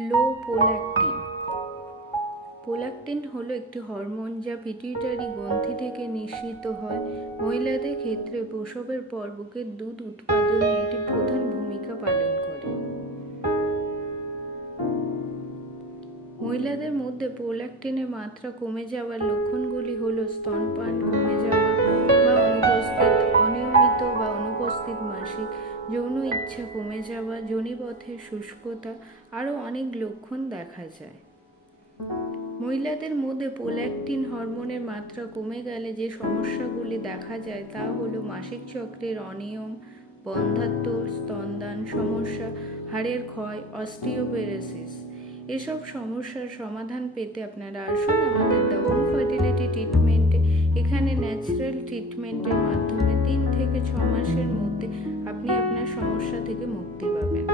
লো prolactin. Prolactin হলো একটি hormone যা পিটুইটারি গ্রন্থি থেকে নিঃসৃত হয়। মহিলাদের ক্ষেত্রে প্রসবের পর বুকের দুধ উৎপাদনে এটি প্রধান ভূমিকা পালন করে। মহিলাদের মধ্যে প্রোল্যাক্টিনের মাত্রা কমে যাওয়ার লক্ষণগুলি হলো স্তনপান কমে যাওয়া বা অনিয়মিত বা অনুপস্থিত মাসিক, যৌন ইচ্ছা কমে যাওয়া, যোনিপথের শুষ্কতা, আরও অনেক লক্ষণ দেখা যায়। মহিলাদের মধ্যে প্রোল্যাক্টিন হরমোনের মাত্রা কমে গেলে যে সমস্যাগুলি দেখা যায় তা হলো মাসিক চক্রের অনিয়ম, বন্ধ্যাত্ব, স্তনদান সমস্যা, হাড়ের ক্ষয়, অস্টিওপোরোসিস। এসব সমস্যার সমাধান পেতে আপনারা আসুন আমাদের দ্য হোম ফার্টিলিটি ট্রিটমেন্টে। এখানে ন্যাচারাল ট্রিটমেন্টের মাধ্যমে 3 থেকে 6 মাসের মধ্যে আপনি আপনার সমস্যা থেকে মুক্তি পাবেন।